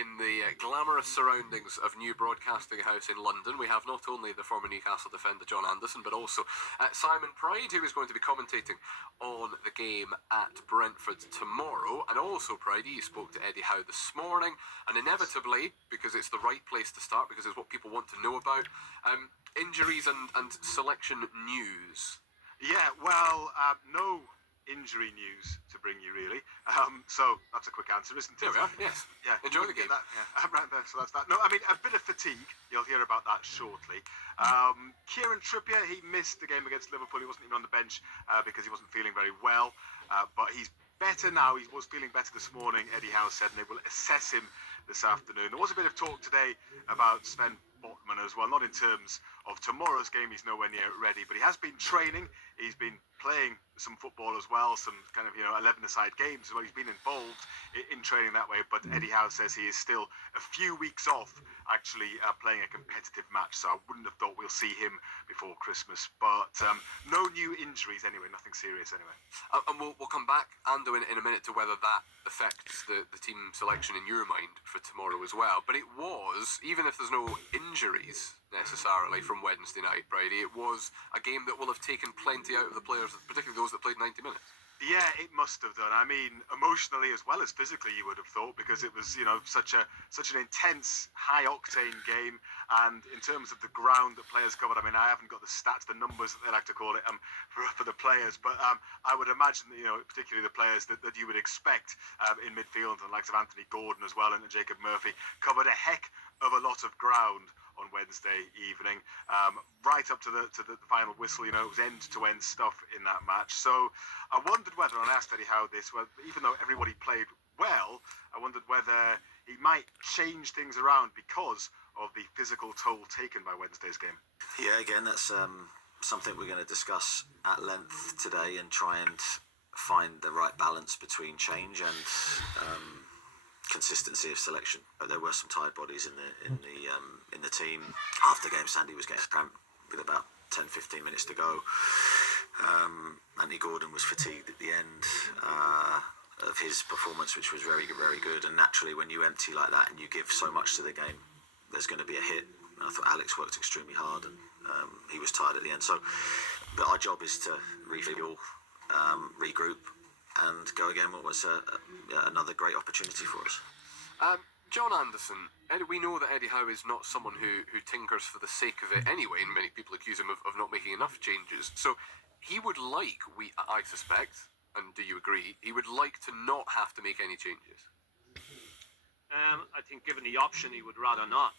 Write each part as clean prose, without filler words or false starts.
in the glamorous surroundings of New Broadcasting House in London, we have not only the former Newcastle defender John Anderson, but also Simon Pride, who is going to be commentating on the game at Brentford tomorrow. And also, Pride, you spoke to Eddie Howe this morning, and inevitably, because it's the right place to start, because it's what people want to know about, injuries and selection news. Yeah, well, no injury news to bring you, really. So that's a quick answer, isn't it? There we are, yes. Yeah. Enjoy the game. That, yeah. Right there, so that's that. No, I mean, a bit of fatigue. You'll hear about that shortly. Kieran Trippier, he missed the game against Liverpool. He wasn't even on the bench because he wasn't feeling very well. But he's better now. He was feeling better this morning, Eddie Howe said, and they will assess him this afternoon. There was a bit of talk today about Sven Botman as well, not in terms of tomorrow's game, he's nowhere near ready, but he has been training, he's been playing some football as well, some kind of 11-a-side games as well. He's been involved in training that way, but Eddie Howe says he is still a few weeks off actually playing a competitive match, so I wouldn't have thought we'll see him before Christmas. But no new injuries anyway, nothing serious anyway. And we'll come back, Ando, in a minute to whether that affects the team selection in your mind for tomorrow as well. But it was, even if there's no injuries necessarily from Wednesday night, Brady, it was a game that will have taken plenty out of the players, particularly those that played 90 minutes. Yeah, it must have done. I mean, emotionally as well as physically, you would have thought, because it was, such an intense, high-octane game. And in terms of the ground that players covered, I mean, I haven't got the stats, the numbers that they like to call it, for the players. But I would imagine, particularly the players that you would expect in midfield, and the likes of Anthony Gordon as well and Jacob Murphy, covered a heck of a lot of ground on Wednesday evening, right up to the final whistle. It was end-to-end stuff in that match. So I wondered whether, and I asked Eddie Howe this, even though everybody played well, I wondered whether he might change things around because of the physical toll taken by Wednesday's game. Yeah, again, that's something we're going to discuss at length today and try and find the right balance between change and consistency of selection. But there were some tired bodies in the team. After the game, Sandy was getting cramped with about 10-15 minutes to go. Anthony Gordon was fatigued at the end of his performance, which was very, very good. And naturally, when you empty like that and you give so much to the game, there's going to be a hit. And I thought Alex worked extremely hard, and he was tired at the end. So, but our job is to refuel, regroup, and go again. What was another great opportunity for us. John Anderson, we know that Eddie Howe is not someone who tinkers for the sake of it anyway, and many people accuse him of not making enough changes. So he would like, I suspect, and do you agree, he would like to not have to make any changes? I think given the option, he would rather not.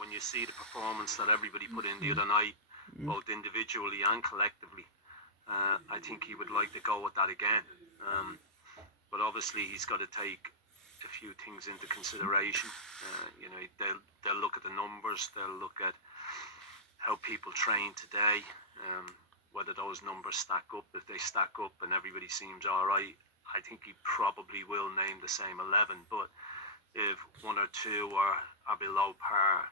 When you see the performance that everybody put in the other night, both individually and collectively, I think he would like to go with that again. But obviously he's got to take a few things into consideration. They'll look at the numbers, they'll look at how people train today, whether those numbers stack up. If they stack up and everybody seems all right, I think he probably will name the same 11. But if one or two are below par,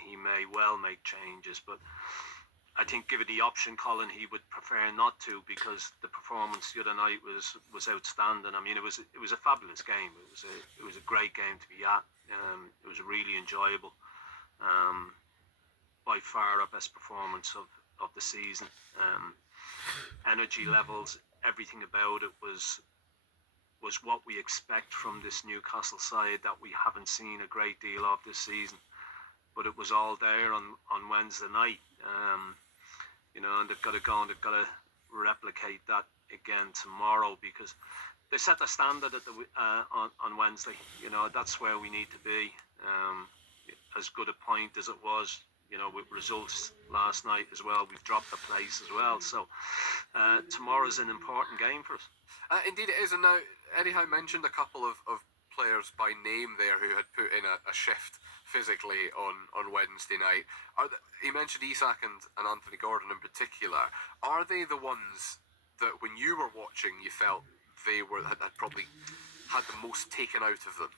he may well make changes. But I think given the option, Colin, he would prefer not to, because the performance the other night was outstanding. I mean, it was a fabulous game. It was a great game to be at. It was really enjoyable. By far our best performance of the season. Energy levels, everything about it was what we expect from this Newcastle side that we haven't seen a great deal of this season. But it was all there on Wednesday night. And they've got to go and they've got to replicate that again tomorrow, because they set the standard on Wednesday. That's where we need to be. As good a point as it was, with results last night as well, we've dropped the place as well. So tomorrow's an important game for us. Indeed it is. And now Eddie Howe mentioned a couple of players by name there who had put in a shift physically on Wednesday night. He mentioned Isak and Anthony Gordon in particular. Are they the ones that when you were watching you felt they had probably had the most taken out of them?